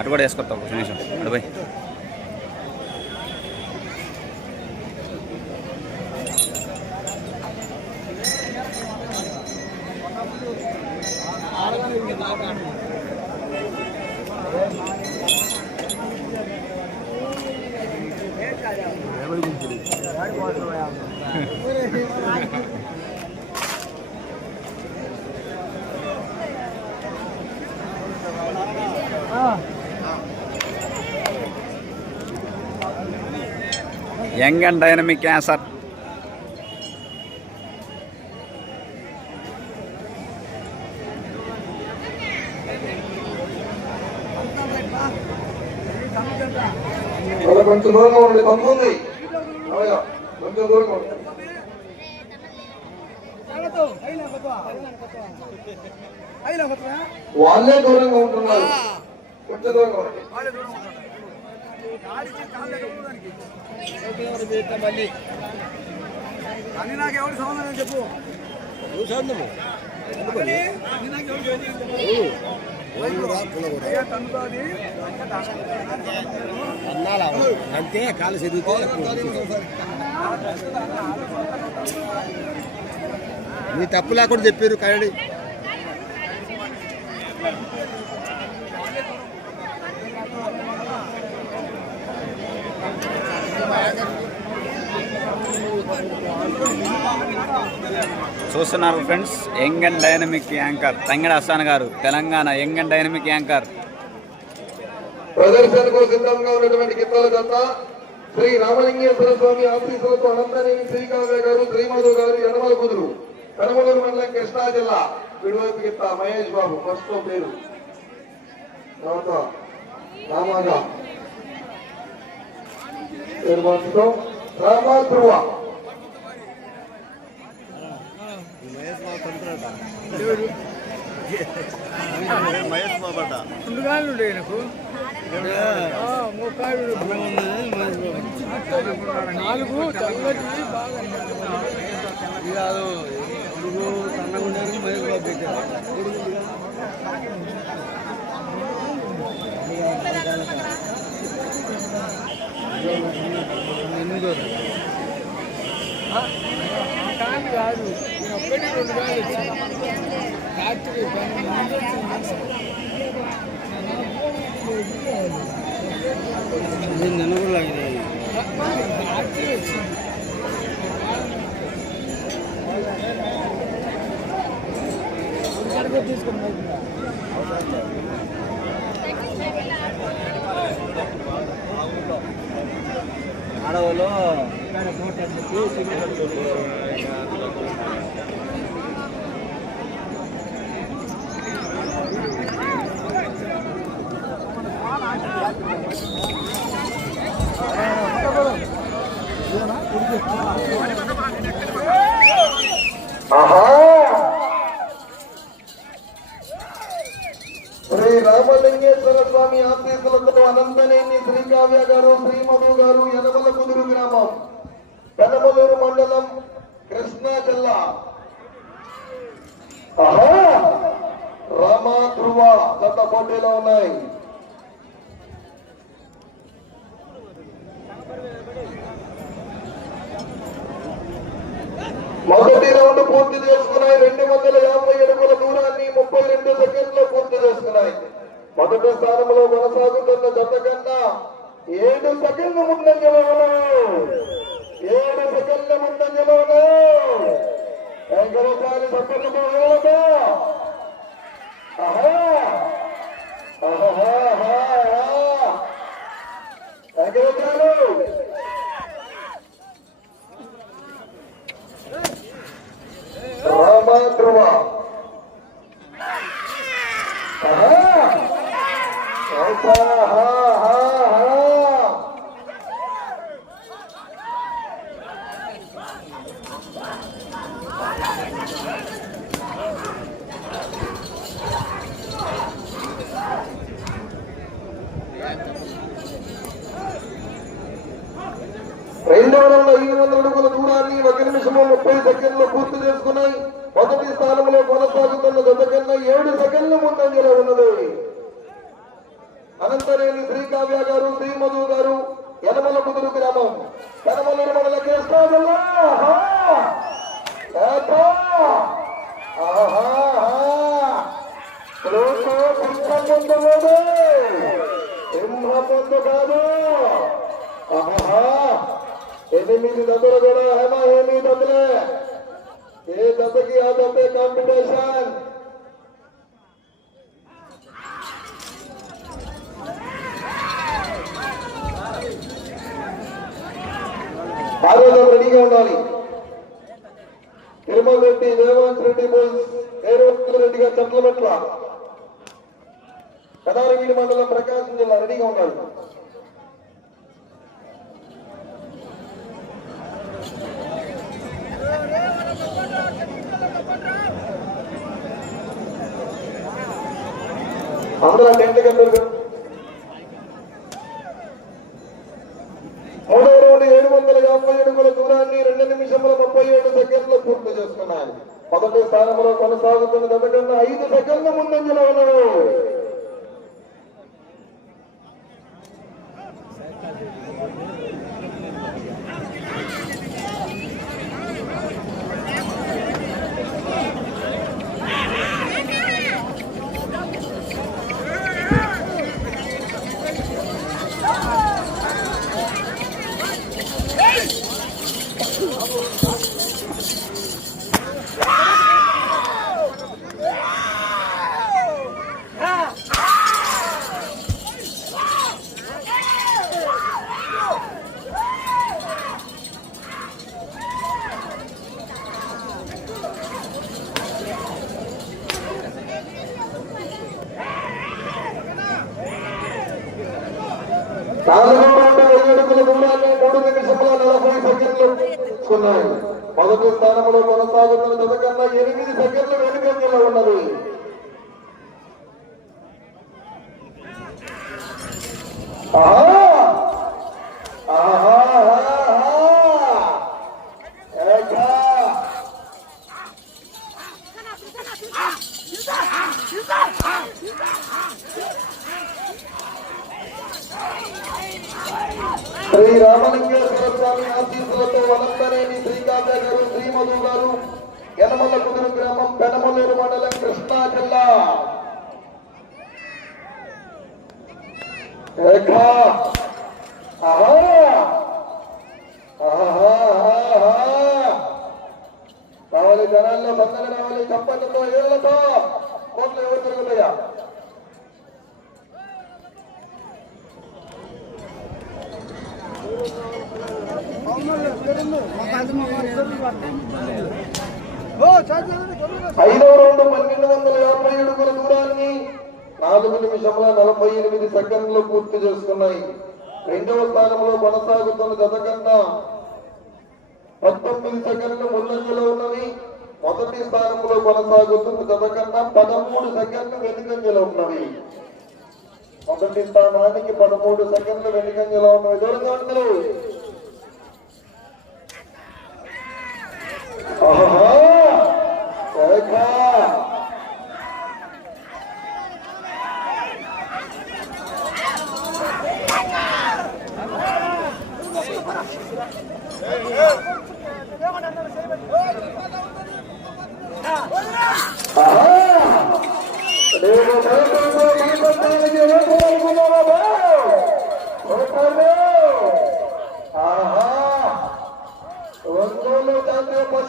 అటు కూడా వేసుకొస్తాం ఒక నిమిషం. అటు పోయి. యంగ్ అండ్ డైనమిక్ వాళ్ళ కొంచెం దూరంగా ఉండి పంపుంది అలాగా కొంచెం దూరంగా ఉండి వాళ్ళే దూరంగా ఉంటున్నారు. కొంచెం దూరంగా నాకు ఎవరు సమాధానం చెప్పు అంతే కాలు చదివితే నీ తప్పు లేకుండా చెప్పారు కరడి చూస్తున్నారు friends young and dynamic anchor Thangada Hasan గారు Telangana young and dynamic anchor. ప్రదర్శనకు సిద్ధంగా ఉన్నటువంటి గిత్తల జత శ్రీ రామలింగేశ్వర స్వామి ఆఫీసులతో అనంతనేని శ్రీకావ్య గారు శ్రీమధు గారు యనమల కుదురు కడమలూరు మండలం కృష్ణా జిల్లా విడివైపు గిత్త మహేష్ బాబు ఫస్ట్ పేరు. తర్వాత రామాగా పేరు రామా ధ్రువ మహేష్ బాబట రెండు కాళ్ళు ఉండే నాకు ముక్కాళ్ళు నాలుగు బాగా మహేష్ బాబు ఎనిమిదో కాదు. కాదు నేను ఒక్కటి రెండు వచ్చింది రాత్రి వచ్చింది తీసుకుని ఆడవాళ్ళు ఆహా శ్రీ రామలింగేశ్వర స్వామి ఆశీస్సులతో అనంతనేని శ్రీకావ్య గారు శ్రీమధు గారు యనమల కుదురు గ్రామం పెనమలూరు మండలం కృష్ణా జిల్లా ఆహా రామా ధ్రువ గత పోటీలో ఉన్నాయి మొదటి రౌండ్ పూర్తి చేసుకున్నాయి. రెండు వందల యాభై అడుగుల దూరాన్ని ముప్పై రెండు సెకండ్లో పూర్తి చేసుకున్నాయి. మొదటి స్థానంలో కొనసాగుతున్న జత కన్నా ఏడు సెకండ్ల ముందంజలో ఉన్నాయి. ఏడు సెకండ్ల ముందంజలో ఉన్నాయి. వెంకటేశ్వరి సభ్యులు మహిళలతో ఆహా! ఆహా ఆహా వెంకటేశ్వరు రామాధ్రువ రెండు వందల ఐదు వందల అడుగుల దూరాన్ని ఒక నిమిషము ముప్పై సెకండ్లు పూర్తి చేసుకున్నాయి మొదటి స్థానంలో కొనసాగుతున్న జత కన్నా ఏడు సెకండ్ల ముందంజలో ఉన్నది. అనంతరేణి శ్రీ కావ్య గారు శ్రీ మధు గారు యనమల కుదురు గ్రామం యనమలూరు మండల కృష్ణా సింహముందు కాదు. ఎనిమిది దెబ్బలు కూడా హేమ ఏమి దెబ్బలే? ఏ దెబ్బకి ఆ దెబ్బే కాంపిటీషన్? ఆరోగ్యం రెడీగా ఉండాలి. తిరుమల రెడ్డి రేవంత్ రెడ్డి బోల్స్ రెడ్డిగా రెడ్డి గారు చట్లమెట్ల కదారవీడి మండలం ప్రకాశం జిల్లా రెడీగా ఉండాలి. అందరూ టెంట్ కట్టారు మూడవ రౌండ్ ఏడు వందల యాభై అడుగుల దూరాన్ని రెండు నిమిషముల ముప్పై ఏడు సెకండ్లు పూర్తి చేసుకున్నారు మొదటి స్థానంలో నాలుగు దెబ్బకన్నా ఐదు సెకండ్ల ముందంజలో ఉన్నారు నాలుగో రౌండ్ ఐదు అడుగుల దూరాన్ని మూడు నిమిషముల నలభై సెకండ్లు తీసుకున్నాయి మొదటి స్థానంలో కొనసాగుతున్న ఎనిమిది సెకండ్లు వెనుకంజలో ఉన్నది ఆహా! ఆహా! ఏకా! శ్రీ రామలింగేశ్వర స్వామి ఆశీస్సులతో వనంతనేని శ్రీకాంత గారు గారు యనమల కుదురు గ్రామం పెనమలూరు మండలం కృష్ణా జిల్లా. రేఖ. ఆహా. రావాలి జనాల్లో బంధన రావాలి చప్పట్లతో ఏళ్ళతో కోట్లు ఎవరు తిరుగుతాయా? Thank you. ఐదవ రౌండ్ పన్నెండు వందల యాభై అడుగుల దూరాన్ని నాలుగు నిమిషముల నలభై ఎనిమిది సెకండ్లు పూర్తి చేసుకున్నాయి. రెండవ స్థానంలో కొనసాగుతున్న గత కన్నా పంతొమ్మిది సెకండ్లు ముందంజలో ఉన్నవి. మొదటి స్థానంలో కొనసాగుతున్న గత కన్నా పదమూడు సెకండ్లు వెనుకంజలో ఉన్నవి. మొదటి స్థానానికి పదమూడు సెకండ్లు వెనుకంజలో ఉన్నవి. దూరంగా โอ้โหสวยค่ะเฮ้ย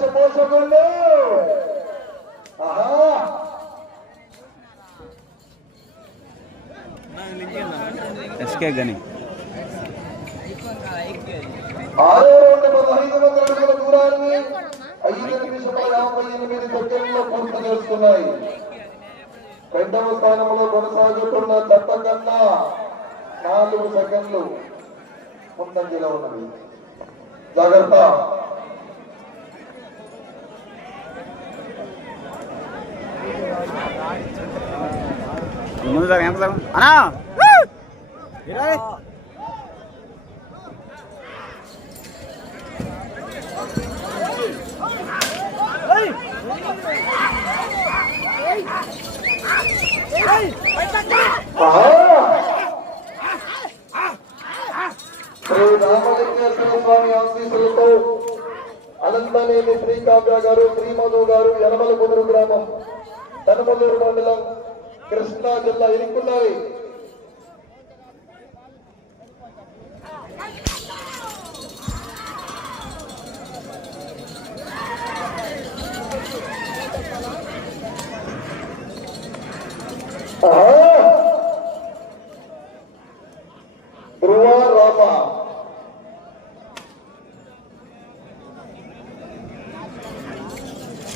పశు పోషకులు ఆహా. ఎస్కే గని. ఆరో రెండు పదహైదు వందల అడుగుల దూరాన్ని ఐదు నిమిషముల యాభై ఎనిమిది సెకండ్లు పూర్తి చేస్తున్నాయి. రెండవ స్థానంలో కొనసాగుతున్న కన్నా నాలుగు సెకండ్లు ముందంజలో ఉన్నవి జాగ్రత్త. ముందు సగం ఎంత సగం అనా శ్రీ రామలింగేశ్వర గారు శ్రీమధు గారు యనమల కుదురు గ్రామం తనమలూరు మండలం కృష్ణా జిల్లా ఇరుక్కున్నవి Oh రామ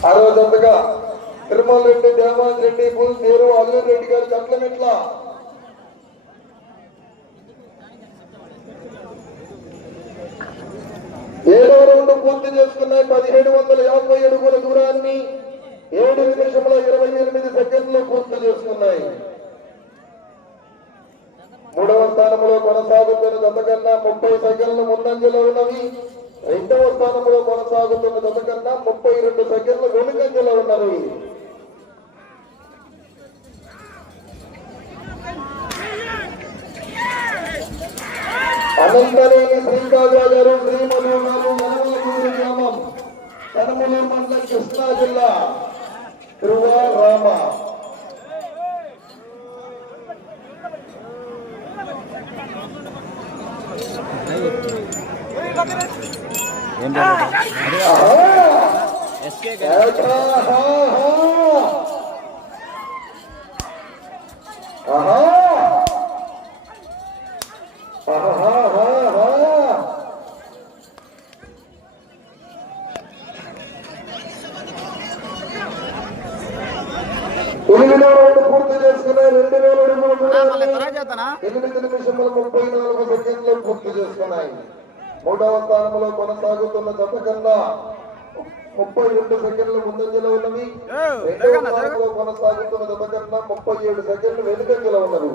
ఆరో జతగా తిరుమల రెడ్డి దేవాన్ రెడ్డి అల్లూరు రెడ్డి గారు చట్లమెట్ల ఏడవ రెండు పూర్తి చేసుకున్నాయి. పదిహేడు వందల యాభై అడుగుల దూరాన్ని ఏడు నిమిషముల ఇరవై ఎనిమిది సెకండ్లు పూర్తి చేసుకున్నాయి. మూడవ స్థానంలో కొనసాగుతున్న దతకన్నా ముప్పై సెకండ్లు ముందంజలో ఉన్నవి. రెండవ స్థానంలో కొనసాగుతున్న జత కన్నా ముప్పై రెండు సెకండ్లు వెనుకంజలో ఉన్నవి. అనంతరేని శ్రీకావ్య గారు శ్రీమధు గారు మనవలూరు గ్రామం కనమలూరు మండలం కృష్ణా జిల్లా ధ్రువ రామ ఏంటి ఎస్కే ఎనిమిది రౌండ్ పూర్తి చేసుకున్నాయి రెండు వేల అడుగుల దూరాన్ని చేతనా ఎనిమిది నిమిషముల ముప్పై నాలుగు సెకండ్లు పూర్తి చేసుకున్నాయి మూడవ స్థానంలో కొనసాగుతున్న జత కన్నా ముప్పై రెండు సెకండ్లు ముందంజలో ఉన్నవి. రెండవ స్థానంలో కొనసాగుతున్న జత కన్నా ముప్పై ఏడు సెకండ్లు వెనుకంజలో ఉన్నవి.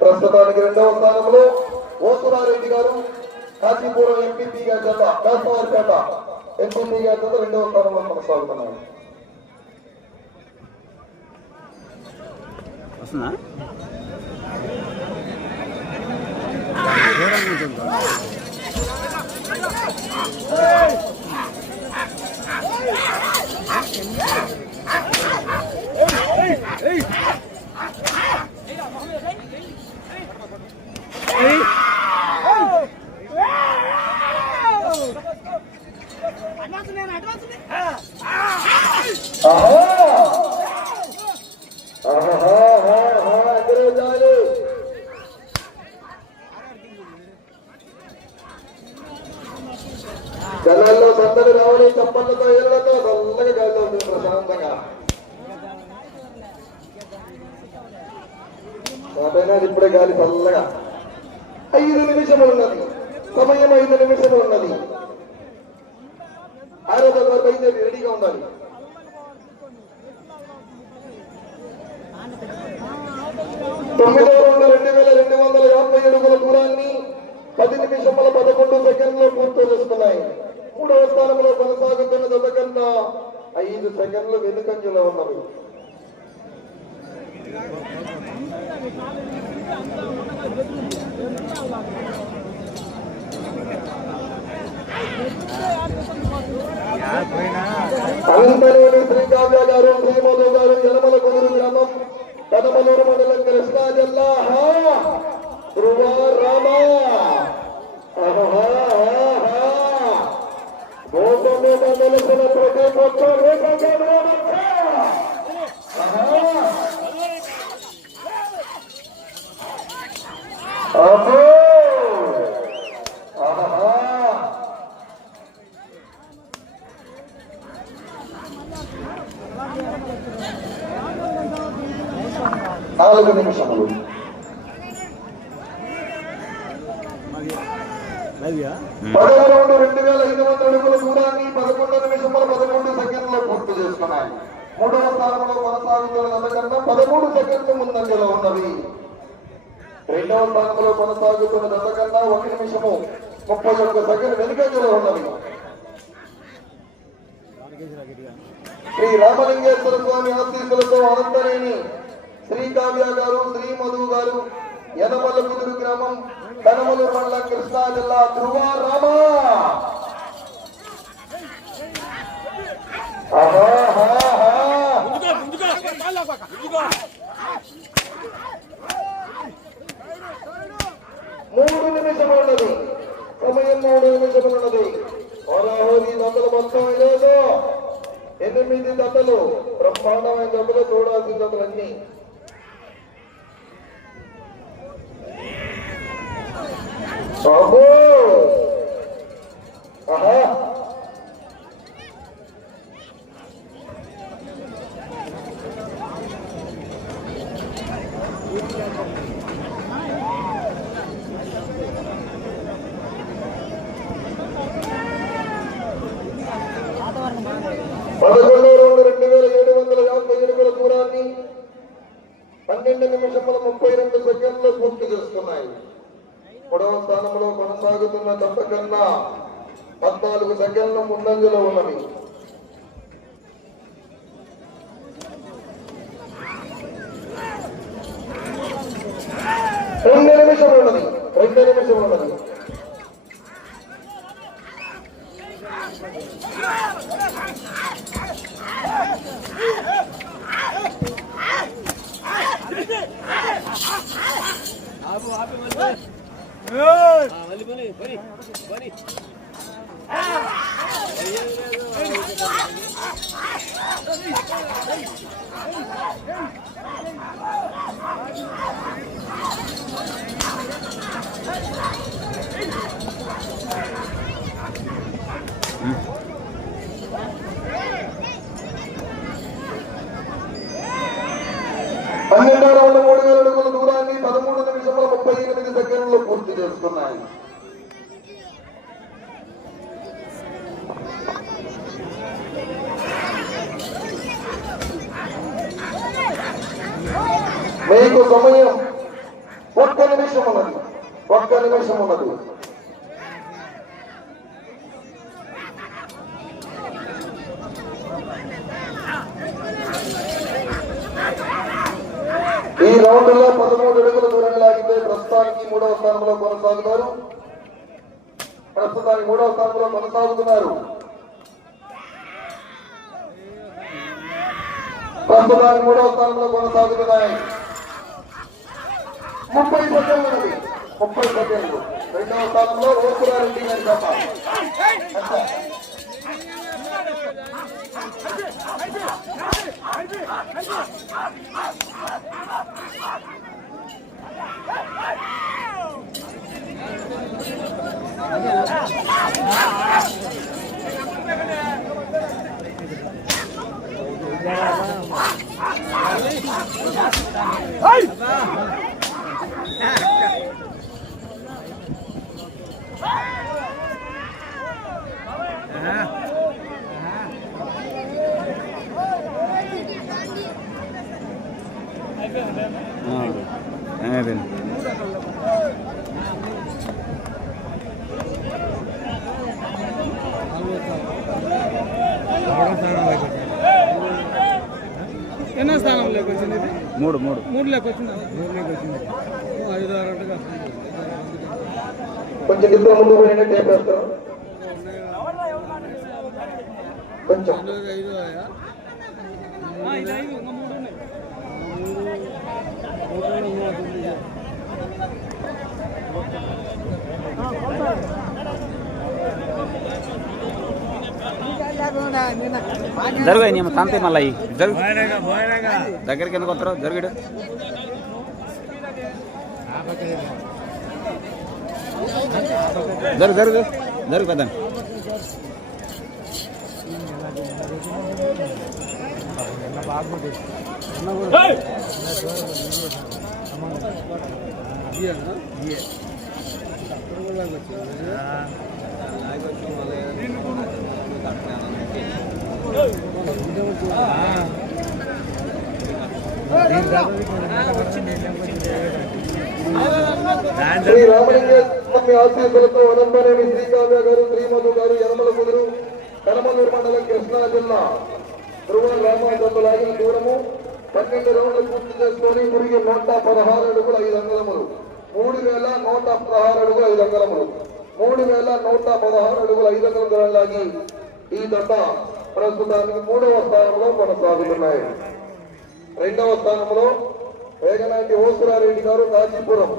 ప్రస్తుతానికి రెండవ స్థానంలో ఓసురారెడ్డి గారు కాశీపురం ఎంపీపీగా జత కాసవారిపేట ఎంపీపీగా జత రెండవ స్థానంలో కొనసాగుతున్నారు. 계란을 좀 달라. 아, సమయం ఐదు నిమిషాలు ఉన్నది. ఆరో దగ్గర ఐదు రెడీగా ఉండాలి. తొమ్మిదో రెండు రెండు వేల రెండు వందల యాభై అడుగుల దూరాన్ని పది నిమిషముల పదకొండు సెకండ్లు పూర్తి చేసుకున్నాయి మూడవ స్థానంలో కొనసాగుతున్న జత ఐదు సెకండ్లు వెనుకంజలో ఉన్నవి. అనంతరేని శ్రీకావ్య గారు శ్రీమోదం గారు యనమల కుదురు గ్రామం కనమలూరు మండలం కృష్ణా జిల్లా హా! ధ్రువ రామ ఆహా, ఆహా. మోసం మీద నిలిచిన ప్రతి ఒక్క రేఖగా నిలబడతా. ఆహా. అబ్బో! ఆహా. నాలుగు నిమిషములు పదవ రౌండ్ రెండు వేల ఐదు వందల అడుగుల దూరాన్ని పదకొండు నిమిషముల పదకొండు సెకండ్లో పూర్తి చేసుకున్నాయి. మూడవ స్థానంలో కొనసాగుతున్న అంతకన్నా పదమూడు సెకండ్లు ముందంజలో ఉన్నవి. రెండవ స్థానంలో కొనసాగుతున్న అంతకన్నా ఒక నిమిషము ముప్పై ఒక్క సెకండ్ వెనుకంజలో ఉన్నవి. శ్రీ రామలింగేశ్వర స్వామి ఆశీస్సులతో అనంతరేణి శ్రీ కావ్య గారు శ్రీ మధు గారు యనమల్ల కుదురు గ్రామం కనుమలు పండ్ల కృష్ణా జిల్లా ధృవారామ మూడు నిమిషమున్నది. సమయం మూడు నిమిషమున్నది. ఓరాహోది దత్తలు మొత్తం లేదు ఎనిమిది దత్తలు బ్రహ్మాండమైన దత్తలు చూడాల్సిన దత్తలు దత్తలన్నీ బాబు ఆహా పదకొండు రెండు రెండు వేల ఏడు వందల యాభై అడుగుల దూరాన్ని పన్నెండు నిమిషముల ముప్పై రెండు సెకండ్లు పూర్తి చేస్తున్నాయి మూడవ స్థానంలో కొనసాగుతున్న జంట కన్నా పద్నాలుగు సెకండ్ల ముందంజలో ఉన్నవి. రెండు నిమిషం ఉన్నది. రెండు నిమిషం ఉన్నది. పన్నెండు రౌండ్ మూడు వేల అడుగుల దూరాన్ని పదమూడు నిమిషముల ముప్పై ఎనిమిది సెకండ్లు పూర్తి చేస్తున్నాయి మీకు సమయం ఒక్క నిమిషం ఉన్నది ఒక్క నిమిషం ఉన్నది ఈ రౌండ్లో పదమూడు అడుగుల దూరం లాగితే ప్రస్తుతానికి మూడవ స్థానంలో కొనసాగుతారు. ప్రస్తుతానికి మూడవ స్థానంలో కొనసాగుతున్నారు. ప్రస్తుతానికి మూడవ స్థానంలో కొనసాగుతున్నాయి. ముప్పై సెకండ్లు ఉన్నది ముప్పై సెకండ్లు. రెండవ స్థానంలో ఓపురారెడ్డి గారి తప్ప Hey! Evan. మూడు మూడు. మూడు లెక్క వచ్చిందా? మూడు లెక్క వచ్చింది ఐదు ఆరు అట్టుగా కొంచెం ఇద్దరు ముందు పోయినా టేప్ వేస్తాం. కొంచెం. ఐదు? ఐదు ఐదు ఇంకా మూడు ఉన్నాయి. జరుగు నీ తంతే మళ్ళీ అయ్యి జరుగు దగ్గరికి ఎందుకు వస్తారు జరుగుడు జరుగు జరుగు జరుగు పెద్ద ఇయ్యనా? శ్రీ రామలింగ స్వామి ఆశీస్సులతో వనంబనేని శ్రీకావ్య గారు శ్రీమధు గారు యనమల కుదురు కనమలూరు మండలం కృష్ణా జిల్లా ధ్రువ రామాచంద్ర లాగిన దూరము. పన్నెండు రౌండ్లు పూర్తి చేసుకొని తిరిగి నూట పదహారు అడుగులు ఐదు అంగళములు మూడు వేల నూట పదహారు అడుగులు ఐదు అంగళములు మూడు వేల నూట పదహారు అడుగులు ఐదు అంగళం దూరం లాగి ఈ జత ప్రస్తుతానికి మూడవ స్థానంలో కొనసాగుతున్నాయి. రెండవ స్థానంలో వేగనాటి ఓసురారెడ్డి గారు కాజీపురం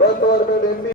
పెద్దవారిపేట ఎంపీ